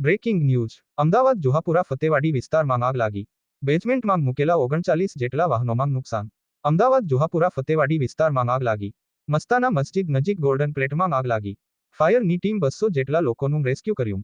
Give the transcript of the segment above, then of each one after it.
Breaking news Ahmedabad જોહાપુરા Fatewadi વિસ્તારમાં આગ લાગી બેઝમેન્ટમાં મૂકેલા ઓગણચાલીસ જેટલા વાહનોમાં નુકસાન અમદાવાદ જોહાપુરા ફતેવાડી વિસ્તારમાં આગ લાગી મસ્તાના મસ્જિદ નજીક ગોલ્ડન પ્લેટમાં આગ લાગી ફાયરની ટીમ બસો જેટલા લોકોનું રેસ્ક્યુ કર્યું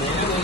Yeah.